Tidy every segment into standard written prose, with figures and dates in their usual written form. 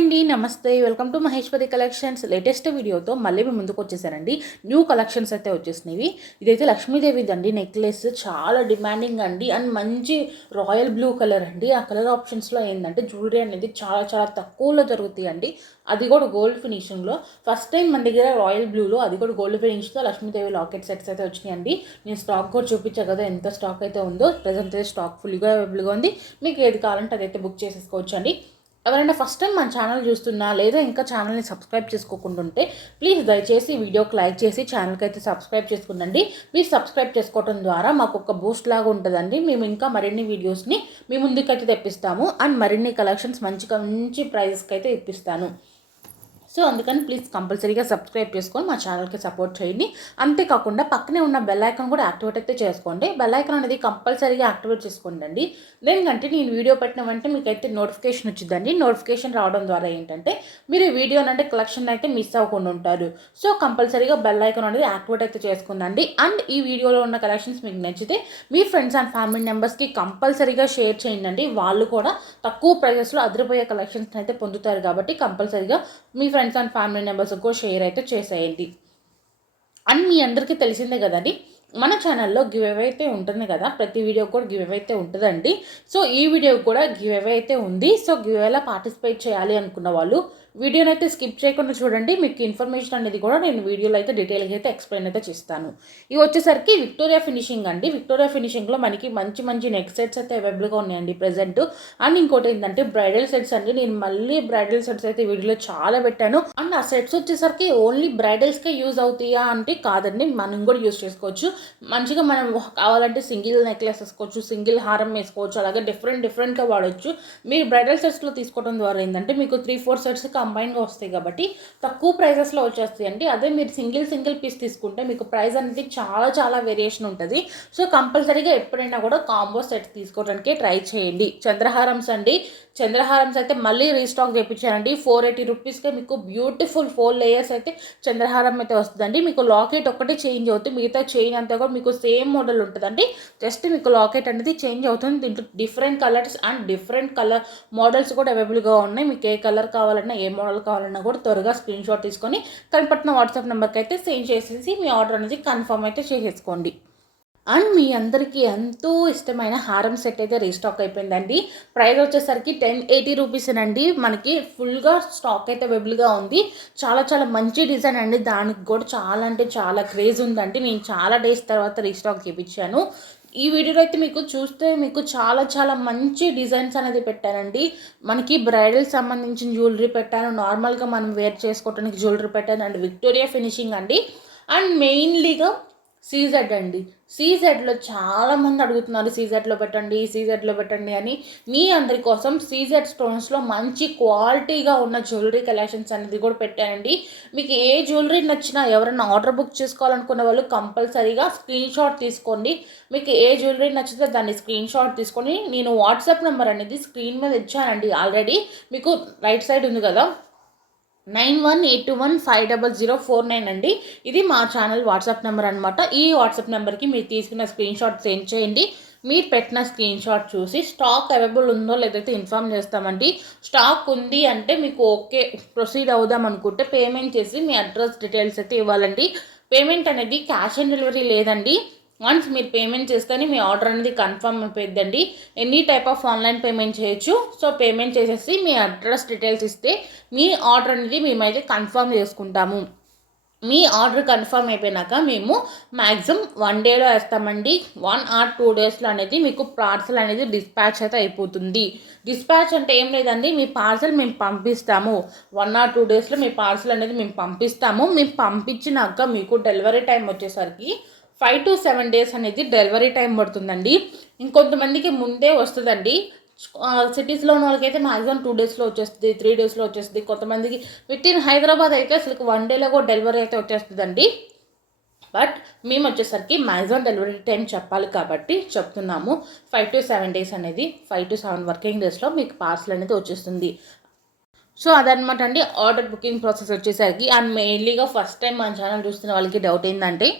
అండి, నమస్తే. Welcome to Maheshwari collections. Latest వీడియోతో మళ్ళీ మీ ముందుకు వచ్చేసానండి. న్యూ కలెక్షన్స్ అయితే వచ్చేసినవి. ఇదైతే లక్ష్మీదేవిది అండి నెక్లెస్. చాలా డిమాండింగ్ అండి అండ్ మంచి రాయల్ బ్లూ కలర్ అండి. ఆ కలర్ ఆప్షన్స్లో ఏంటంటే జ్యువెలరీ అనేది చాలా చాలా తక్కువలో దొరుకుతాయి అండి. అది కూడా గోల్డ్ ఫినిషింగ్లో. ఫస్ట్ టైం మన దగ్గర రాయల్ బ్లూలో అది కూడా గోల్డ్ ఫినిషింగ్తో లక్ష్మీదేవి లాకెట్ సెట్స్ అయితే వచ్చినాయండి. నేను స్టాక్ కూడా చూపించా కదా ఎంత స్టాక్ అయితే ఉందో. ప్రజెంట్ అయితే స్టాక్ ఫుల్గా అవైలబుల్గా ఉంది. మీకు ఏది కావాలంటే అదైతే బుక్ చేసేసుకోవచ్చు అండి. ఎవరైనా ఫస్ట్ టైం మన ఛానల్ చూస్తున్నా లేదా ఇంకా ఛానల్ని సబ్స్క్రైబ్ చేసుకోకుండా ఉంటే ప్లీజ్ దయచేసి వీడియోకి లైక్ చేసి ఛానల్కి అయితే సబ్స్క్రైబ్ చేసుకుందండి. మీరు సబ్స్క్రైబ్ చేసుకోవడం ద్వారా మాకు ఒక బూస్ట్ లాగా ఉంటుందండి. మేము ఇంకా మరిన్ని వీడియోస్ని మీ ముందుకైతే తెప్పిస్తాము అండ్ మరిన్ని కలెక్షన్స్ మంచి ప్రైజెస్కి అయితే ఇప్పిస్తాను. సో అందుకని ప్లీజ్ కంపల్సరీగా సబ్స్క్రైబ్ చేసుకొని మా ఛానల్కి సపోర్ట్ చేయండి. అంతేకాకుండా పక్కనే ఉన్న బెల్ ఐకాన్ కూడా యాక్టివేట్ అయితే చేసుకోండి. బెల్ ఐకాన్ అనేది కంపల్సరీగా యాక్టివేట్ చేసుకోండి. దేనికంటే నేను వీడియో పెట్టిన వెంటనే మీకు అయితే నోటిఫికేషన్ వచ్చిందండి. నోటిఫికేషన్ రావడం ద్వారా ఏంటంటే మీరు వీడియో అంటే కలెక్షన్ అయితే మిస్ అవ్వకుండా ఉంటారు. సో కంపల్సరీగా బెల్ ఐకాన్ అనేది యాక్టివేట్ అయితే చేసుకుందండి. అండ్ ఈ వీడియోలో ఉన్న కలెక్షన్స్ మీకు నచ్చితే మీ ఫ్రెండ్స్ అండ్ ఫ్యామిలీ మెంబర్స్కి కంపల్సరీగా షేర్ చేయండి. వాళ్ళు కూడా తక్కువ ప్రైజెస్లో అదిరిపోయే కలెక్షన్స్ అయితే పొందుతారు కాబట్టి కంపల్సరీగా మీ ఫ్రెండ్స్ అండ్ ఫ్యామిలీ మెంబర్స్కి కూడా షేర్ అయితే చేసేయండి. అండ్ మీ అందరికీ తెలిసిందే కదండి, మన ఛానల్లో గివ్ అవే అయితే ఉంటుంది కదా. ప్రతి వీడియో కూడా గివ్ అవే అయితే ఉంటుందండి. సో ఈ వీడియో కూడా గివ్ అవే అయితే ఉంది. సో గివ్ అవేలా పార్టిసిపేట్ చేయాలి అనుకున్న వాళ్ళు వీడియోని అయితే స్కిప్ చేయకుండా చూడండి. మీకు ఇన్ఫర్మేషన్ అనేది కూడా నేను వీడియోలో అయితే డీటెయిల్గా అయితే ఎక్స్ప్లెయిన్ అయితే చేస్తాను. ఇవి వచ్చేసరికి విక్టోరియా ఫినిషింగ్ అండి. విక్టోరియా ఫినిషింగ్లో మనకి మంచి నెక్ సెట్స్ అయితే అవైలబుల్గా ఉన్నాయండి ప్రెజెంట్. అండ్ ఇంకోటి ఏంటంటే బ్రైడల్ సెట్స్ అండి. నేను మళ్ళీ బ్రైడల్ సెట్స్ అయితే వీడియోలో చాలా పెట్టాను. అండ్ ఆ సెట్స్ వచ్చేసరికి ఓన్లీ బ్రైడల్స్కే యూజ్ అవుతాయా అంటే కాదండి, మనం కూడా యూజ్ చేసుకోవచ్చు. మంచిగా మనం కావాలంటే సింగిల్ నెక్లెస్ వేసుకోవచ్చు, సింగిల్ హారం వేసుకోవచ్చు, అలాగే డిఫరెంట్గా వాడచ్చు. మీరు బ్రైడల్ సెట్స్లో తీసుకోవడం ద్వారా ఏంటంటే మీకు 3-4 సెట్స్ కంబైన్గా వస్తాయి కాబట్టి తక్కువ ప్రైజెస్లో వచ్చేస్తాయి అండి. అదే మీరు సింగిల్ పీస్ తీసుకుంటే మీకు ప్రైస్ అనేది చాలా వేరియేషన్ ఉంటుంది. సో కంపల్సరీగా ఎప్పుడైనా కూడా కాంబో సెట్స్ తీసుకోవడానికి ట్రై చేయండి. చంద్రహారమ్స్ అండి. చంద్రహారమ్స్ అయితే మళ్ళీ రీస్టాక్ చేయించానండి. 480 రూపీస్కే మీకు బ్యూటిఫుల్ 4 లేయర్స్ అయితే చంద్రహారం అయితే వస్తుందండి. మీకు లాకెట్ ఒక్కటే చేంజ్ అవుతుంది, మిగతా చైన్ అంతా కూడా మీకు సేమ్ మోడల్ ఉంటుందండి. జస్ట్ మీకు లాకెట్ అనేది చేంజ్ అవుతుంది. దీంట్లో different colours and different colour models కూడా అవైలబుల్గా ఉన్నాయి. మీకు ఏ కలర్ కావాలన్నా ఏ మోడల్ కావాలన్నా కూడా త్వరగా స్క్రీన్ షాట్ తీసుకొని కనపట్టిన వాట్సాప్ నెంబర్కి అయితే సెండ్ చేసేసి మీ ఆర్డర్ అనేది కన్ఫర్మ్ అయితే చేసేసుకోండి. అండ్ మీ అందరికీ ఎంతో ఇష్టమైన హారం సెట్ అయితే రీస్టాక్ అయిపోయిందండి. ప్రైస్ వచ్చేసరికి 1080 రూపీసేనండి. మనకి ఫుల్గా స్టాక్ అయితే అవైలబుల్గా ఉంది. చాలా మంచి డిజైన్ అండి. దానికి కూడా చాలా అంటే చాలా క్రేజ్ ఉందండి. నేను చాలా డేస్ తర్వాత రీస్టాక్ చేయించాను. ఈ వీడియోలో అయితే మీకు చూస్తే మీకు చాలా మంచి డిజైన్స్ అనేది పెట్టానండి. మనకి బ్రైడల్ సంబంధించిన జ్యువెలరీ పెట్టాను, నార్మల్గా మనం వేర్ చేసుకోవడానికి జ్యువెలరీ పెట్టాను అండ్ విక్టోరియా ఫినిషింగ్ అండి. అండ్ మెయిన్లీగా సీజెడ్ అండి. సీజెడ్లో చాలామంది అడుగుతున్నారు సీజెడ్లో పెట్టండి అని. మీ అందరి కోసం సీజెడ్ స్టోన్స్లో మంచి క్వాలిటీగా ఉన్న జ్యువెలరీ కలెక్షన్స్ అనేది కూడా పెట్టానండి. మీకు ఏ జ్యువెలరీ నచ్చినా ఎవరైనా ఆర్డర్ బుక్ చేసుకోవాలనుకున్న వాళ్ళు కంపల్సరీగా స్క్రీన్ షాట్ తీసుకోండి. మీకు ఏ జ్యువెలరీ నచ్చితే దాన్ని స్క్రీన్ షాట్ తీసుకొని నేను వాట్సాప్ నెంబర్ అనేది స్క్రీన్ మీద ఇచ్చానండి ఆల్రెడీ. మీకు రైట్ సైడ్ ఉంది కదా, 9182150049 అండి. ఇది మా ఛానల్ వాట్సాప్ నెంబర్ అనమాట. ఈ వాట్సాప్ నెంబర్కి మీరు తీసుకున్న స్క్రీన్ షాట్ సెండ్ చేయండి. మీరు పెట్టిన స్క్రీన్ షాట్ చూసి స్టాక్ అవైలబుల్ ఉందో లేదైతే ఇన్ఫామ్ చేస్తామండి. స్టాక్ ఉంది అంటే మీకు ఓకే ప్రొసీడ్ అవుదాం అనుకుంటే పేమెంట్ చేసి మీ అడ్రస్ డీటెయిల్స్ అయితే ఇవ్వాలండి. పేమెంట్ అనేది క్యాష్ ఆన్ డెలివరీ లేదండి. వన్స్ మీరు పేమెంట్ చేస్తేనే మీ ఆర్డర్ అనేది కన్ఫర్మ్ అయిపోయిందండి. Any type of online payment చేయొచ్చు. సో పేమెంట్ చేసేసి మీ అడ్రస్ డీటెయిల్స్ ఇస్తే మీ ఆర్డర్ అనేది మేమైతే కన్ఫర్మ్ చేసుకుంటాము. మీ ఆర్డర్ కన్ఫర్మ్ అయిపోయినాక మేము మ్యాక్సిమం 1 డేలో వేస్తామండి. 1 or 2 డేస్లో అనేది మీకు పార్సల్ అనేది డిస్పాచ్ అయితే అయిపోతుంది. డిస్పాచ్ అంటే ఏం లేదండి, మీ పార్సల్ మేము పంపిస్తాము. 1 or 2 డేస్లో మీ పార్సల్ అనేది మేము పంపిస్తాము. మేము పంపించినాక మీకు డెలివరీ టైం వచ్చేసరికి 5 to 7 డేస్ అనేది డెలివరీ టైం పడుతుందండి. ఇంకొంతమందికి ముందే వస్తుందండి. సిటీస్లో ఉన్న వాళ్ళకైతే మ్యాక్సిమం 2 డేస్లో వచ్చేస్తుంది, 3 డేస్లో వచ్చేస్తుంది. కొంతమందికి వితిన్ హైదరాబాద్ అయితే అసలు 1 డేలో కూడా డెలివరీ అయితే వచ్చేస్తుందండి. బట్ మేము వచ్చేసరికి మ్యాక్సిమం డెలివరీ టైం చెప్పాలి కాబట్టి చెప్తున్నాము. 5 to 7 డేస్ అనేది 5 to 7 వర్కింగ్ డేస్లో మీకు పార్సల్ అనేది వచ్చేస్తుంది. సో అదనమాట అండి ఆర్డర్ బుకింగ్ ప్రాసెస్ వచ్చేసరికి. అండ్ మెయిన్లీగా ఫస్ట్ టైం మన ఛానల్ చూస్తున్న వాళ్ళకి డౌట్ ఏంటంటే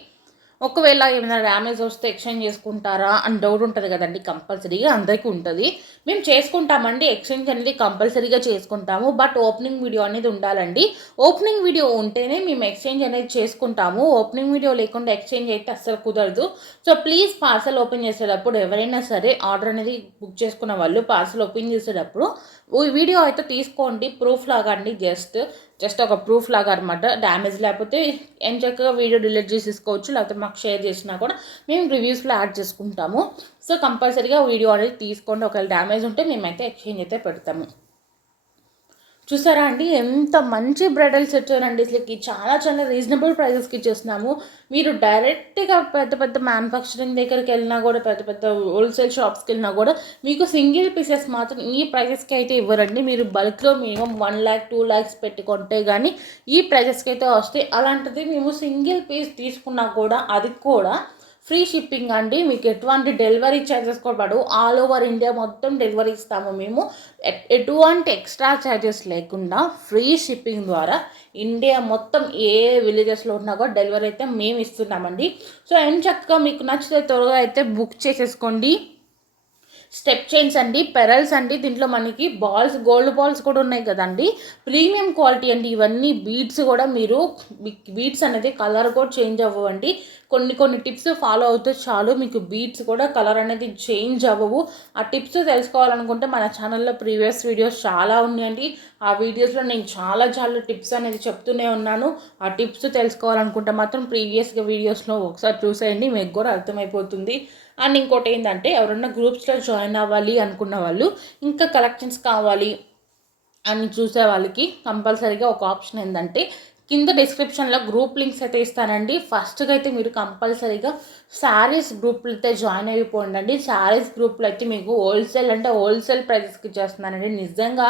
ఒకవేళ ఏమైనా డ్యామేజ్ వస్తే ఎక్స్చేంజ్ చేసుకుంటారా అని డౌట్ ఉంటుంది కదండి, కంపల్సరీగా అందరికీ ఉంటుంది. మేము చేసుకుంటామండి, ఎక్స్చేంజ్ అనేది కంపల్సరీగా చేసుకుంటాము. బట్ ఓపెనింగ్ వీడియో అనేది ఉండాలండి. ఓపెనింగ్ వీడియో ఉంటేనే మేము ఎక్స్చేంజ్ అనేది చేసుకుంటాము. ఓపెనింగ్ వీడియో లేకుండా ఎక్స్చేంజ్ అయితే అస్సలు కుదరదు. సో ప్లీజ్ పార్సల్ ఓపెన్ చేసేటప్పుడు ఎవరైనా సరే ఆర్డర్ అనేది బుక్ చేసుకున్న వాళ్ళు పార్సల్ ఓపెన్ చేసేటప్పుడు వీడియో అయితే తీసుకోండి, ప్రూఫ్ లాగా అండి. జస్ట్ ఒక ప్రూఫ్ లాగా అనమాట. డ్యామేజ్ లేకపోతే ఏం చక్కగా వీడియో డిలీట్ చేసి తీసుకోవచ్చు, లేకపోతే మాకు షేర్ చేసినా కూడా మేము రివ్యూస్లో యాడ్ చేసుకుంటాము. సో కంపల్సరీగా వీడియో అనేది తీసుకోండి. ఒకవేళ డ్యామేజ్ ఉంటే మేమైతే ఎక్స్చేంజ్ అయితే పెడతాము. చూసారా అండి, ఎంత మంచి బ్రైడల్ సెట్ అండి. అసలుకి చాలా చాలా రీజనబుల్ ప్రైజెస్కి ఇచ్చేస్తున్నాము. మీరు డైరెక్ట్గా పెద్ద పెద్ద మ్యానుఫ్యాక్చరింగ్ దగ్గరికి వెళ్ళినా కూడా, పెద్ద పెద్ద హోల్సేల్ షాప్స్కి వెళ్ళినా కూడా మీకు సింగిల్ పీసెస్ మాత్రం ఈ ప్రైజెస్కి అయితే ఇవ్వరండి. మీరు బల్క్లో మినిమం 1 lakh 2 lakhs పెట్టుకుంటే కానీ ఈ ప్రైజెస్కి అయితే వస్తాయి. అలాంటిది మేము సింగిల్ పీస్ తీసుకున్నా కూడా అది కూడా ఫ్రీ షిప్పింగ్ అండి. మీకు ఎటువంటి డెలివరీ ఛార్జెస్ కూడా పడవు. ఆల్ ఓవర్ ఇండియా మొత్తం డెలివరీ ఇస్తాము మేము. ఎటువంటి ఎక్స్ట్రా ఛార్జెస్ లేకుండా ఫ్రీ షిప్పింగ్ ద్వారా ఇండియా మొత్తం ఏ విలేజెస్లో ఉన్నా కూడా డెలివరీ అయితే మేము ఇస్తున్నామండి. సో ఏం చక్కగా మీకు నచ్చితే త్వరగా అయితే బుక్ చేసేసుకోండి. స్టెప్ చైన్స్ అండి, పెరల్స్ అండి, దీంట్లో మనకి బాల్స్, గోల్డ్ బాల్స్ కూడా ఉన్నాయి కదండి. ప్రీమియం క్వాలిటీ అండి ఇవన్నీ. బీడ్స్ కూడా మీరు బీడ్స్ అనేది కలర్ కూడా చేంజ్ అవ్వండి. కొన్ని టిప్స్ ఫాలో అవుతే చాలు, మీకు బీడ్స్ కూడా కలర్ అనేది చేంజ్ అవ్వవు. ఆ టిప్స్ తెలుసుకోవాలనుకుంటే మన ఛానల్లో ప్రీవియస్ వీడియోస్ చాలా ఉన్నాయండి. ఆ వీడియోస్లో నేను చాలా టిప్స్ అనేది చెప్తూనే ఉన్నాను. ఆ టిప్స్ తెలుసుకోవాలనుకుంటే మాత్రం ప్రీవియస్గా వీడియోస్లో ఒకసారి చూసేయండి, మీకు కూడా అర్థమైపోతుంది. అండ్ ఇంకోటి ఏంటంటే ఎవరన్నా గ్రూప్స్లో జాయిన్ అవ్వాలి అనుకున్న వాళ్ళు, ఇంకా కలెక్షన్స్ కావాలి అని చూసే వాళ్ళకి కంపల్సరీగా ఒక ఆప్షన్ ఏంటంటే కింద డిస్క్రిప్షన్లో గ్రూప్ లింక్స్ అయితే ఇస్తానండి. ఫస్ట్గా అయితే మీరు కంపల్సరీగా శారీస్ గ్రూప్లో అయితే జాయిన్ అయిపోండి. శారీస్ గ్రూప్లో అయితే మీకు హోల్సేల్ ప్రైజెస్కి ఇచ్చేస్తున్నానండి. నిజంగా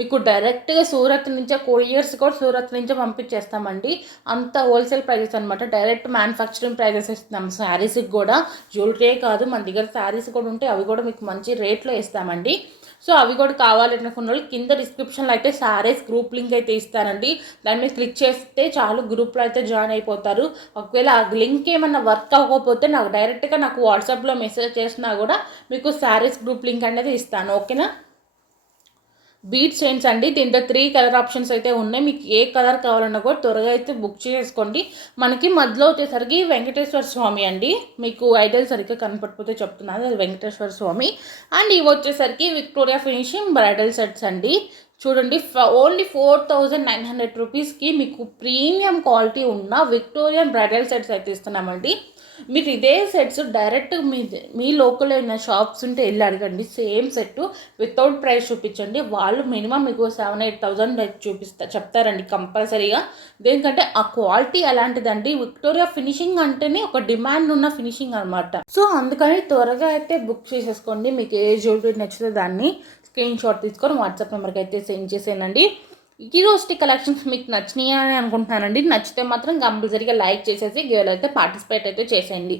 మీకు డైరెక్ట్గా సూరత్ నుంచే కొరియర్స్ కూడా సూరత్ నుంచే పంపించేస్తామండి. అంత హోల్సేల్ ప్రైజెస్ అనమాట. డైరెక్ట్ మ్యానుఫ్యాక్చరింగ్ ప్రైజెస్ ఇస్తున్నాం శారీస్కి కూడా. జ్యువెలరీ కాదు, మన దగ్గర శారీస్ కూడా ఉంటాయి, అవి కూడా మీకు మంచి రేట్లో ఇస్తామండి. సో అవి కూడా కావాలనుకున్న వాళ్ళు కింద డిస్క్రిప్షన్లో అయితే శారీస్ గ్రూప్ లింక్ అయితే ఇస్తానండి. దాని మీద క్లిక్ చేస్తే చాలు, గ్రూప్లో అయితే జాయిన్ అయిపోతారు. ఒకవేళ ఆ లింక్ ఏమన్నా వర్క్ అవ్వకపోతే నాకు వాట్సాప్లో మెసేజ్ చేసినా కూడా మీకు శారీస్ గ్రూప్ లింక్ అనేది ఇస్తాను. ఓకేనా? బీట్ చైన్స్ అండి, దీంట్లో 3 కలర్ ఆప్షన్స్ అయితే ఉన్నాయి. మీకు ఏ కలర్ కావాలన్నా కూడా త్వరగా అయితే బుక్ చేసుకోండి. మనకి మధ్యలో వచ్చేసరికి వెంకటేశ్వర స్వామి అండి. మీకు ఐడియల్ సరిగ్గా కనపడిపోతే చెప్తున్నాను, అది వెంకటేశ్వర స్వామి. అండ్ ఇవి వచ్చేసరికి విక్టోరియా ఫినిషింగ్ బ్రైడల్ సెట్స్ అండి. చూడండి, ఓన్లీ 4900 రూపీస్కి మీకు ప్రీమియం క్వాలిటీ ఉన్న విక్టోరియన్ బ్రైడల్ సెట్స్ అయితే ఇస్తున్నామండి. మీరు ఇదే సెట్స్ డైరెక్ట్ మీ లోకల్లో ఉన్న షాప్స్ ఉంటే వెళ్ళి అడగండి. సేమ్ సెట్ వితౌట్ ప్రైస్ చూపించండి, వాళ్ళు మినిమం మీకు 7-8,000 చెప్తారండి కంపల్సరీగా. దేనికంటే ఆ క్వాలిటీ అలాంటిదండి. విక్టోరియా ఫినిషింగ్ అంటేనే ఒక డిమాండ్ ఉన్న ఫినిషింగ్ అనమాట. సో అందుకని త్వరగా అయితే బుక్ చేసేసుకోండి. మీకు ఏ జ్యువెలరీ నచ్చితే దాన్ని స్క్రీన్ షాట్ తీసుకొని వాట్సాప్ నెంబర్కి అయితే సెండ్ చేసేయండి. ఈరోజు కలెక్షన్స్ మీకు నచ్చినాయి అని అనుకుంటున్నానండి. నచ్చితే మాత్రం కంపల్సరీగా లైక్ చేసేసి గివ్లో అయితే పార్టిసిపేట్ అయితే చేసేయండి.